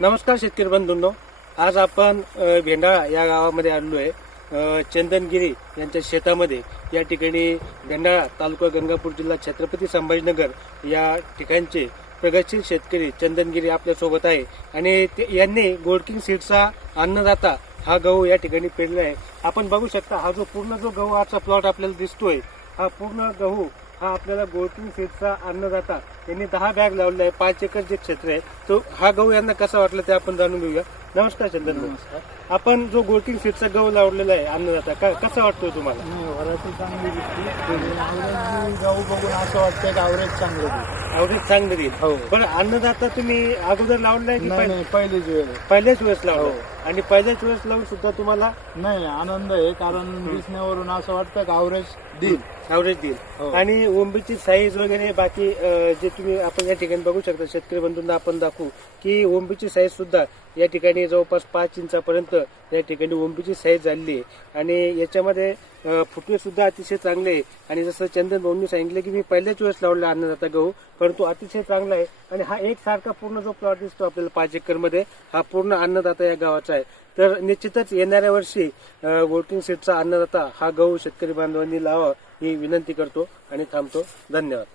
नमस्कार शेतकरी बंधूंनो, आज आपण भेंडाळा या गावामध्ये आलो आहे. चंदनगिरी यांच्या शेतामध्ये या ठिकाणी भेंडाळा तालुका गंगापूर जिल्हा छत्रपती संभाजीनगर या ठिकाणचे प्रगतशील शेतकरी चंदनगिरी आपल्या सोबत आहे आणि यांनी गोल्ड सीड्सचा अन्नदाता हा गहू या ठिकाणी पेरला आहे. आपण बघू शकता हा जो पूर्ण गव्हाचा प्लॉट आपल्याला दिसतोय, हा पूर्ण गहू हा आपल्याला गोल्ड सीड्सचा अन्नदाता यांनी 10 बॅग लावले आहे. 5 एकर जे क्षेत्र आहे तो हा गहू यांना कसा वाटला ते आपण जाणून घेऊया. नमस्कार चंदन भाऊ. नमस्कार. आपण जो गोल्ड सीड्सचा गहू लावलेला आहे अन्नदाता कसा वाटतोय तुम्हाला? व्हरायटी चांगली दिसली. गहू बघून असं वाटतंय की ॲव्हरेज चांगलं देईल. अवरेज चांगलं देईल. हो. पण अन्नदाता तुम्ही अगोदर लावलाय की नाही पहिलीच वेळ आहे. पहिल्याच वेळेस लावला? हो. आणि पहिल्याच वेळेस लावून सुद्धा तुम्हाला नाही आनंद आहे, कारण दिसण्यावरून असं वाटतं की ॲव्हरेज देईल. ॲव्हरेज देईल. हो. आणि ओंबीची साईज वगैरे बाकी जे तुम्ही आपण या ठिकाणी बघू शकता, शेतकरी बंधूंना आपण दाखवू की ओंबीची साईज सुद्धा या ठिकाणी जवळपास 5 इंचापर्यंत या ठिकाणी ओंबीची साईज झालेली आहे आणि याच्यामध्ये फुटवे सुद्धा अतिशय चांगले आहे. आणि जसं चंदन भाऊंनी सांगितलं की मी पहिल्याच वेळेस लावलेला अन्नदाता गहू, परंतु अतिशय चांगला आहे. आणि हा एक सारखा पूर्ण जो प्लॉट दिसतो आपल्याला 5 एकर मध्ये, हा पूर्ण अन्नदाता या गावाचा आहे. तर निश्चितच येणाऱ्या वर्षी गोल्ड सीड्सचा अन्नदाता हा गहू शेतकरी बांधवांनी लावा ही विनंती करतो आणि थांबतो. धन्यवाद.